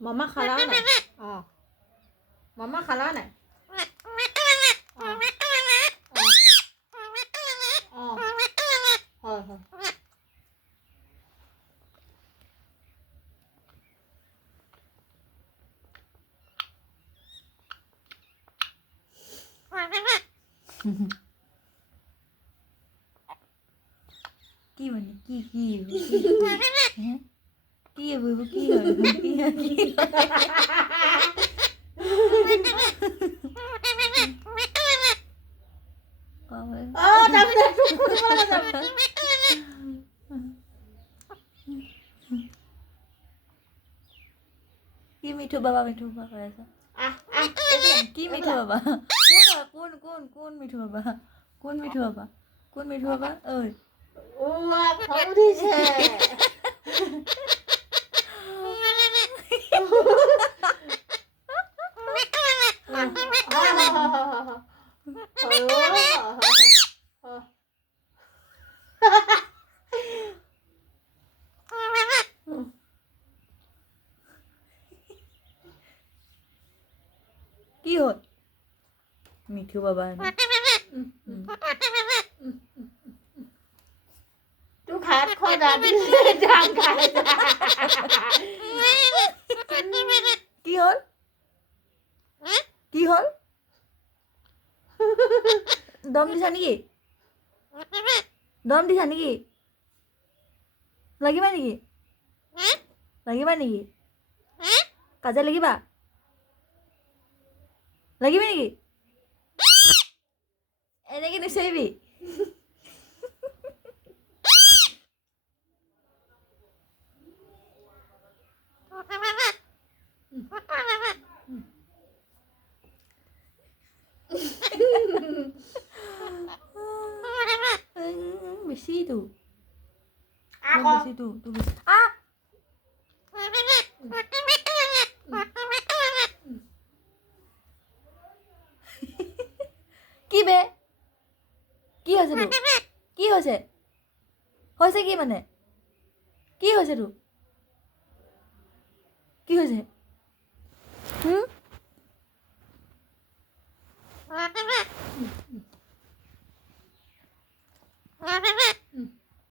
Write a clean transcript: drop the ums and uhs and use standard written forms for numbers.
মামা খালা নাই অঁ মামা খালা নাই অঁ অঁ হয় হয় কি মানে কি কি বলব কি হয় কি মিঠু বাবা কৈ আছা কি মিঠু বাবা কোন মিঠু বাবা কোন মিঠু বাবা ঐ খং উঠিছে কি হ'ল মিঠু বাবা তোৰ ভাত খোৱা কি হ'ল কি হ'ল দম দিছা নেকি লাগিবা নেকি কাজিয়া লাগিবা নেকি এনেকে নিচিবি বেছিটো বেছিটো কি বে কি হৈছে তোৰ কি হৈছে কি মানে কি হৈছে তোৰ কি হৈছে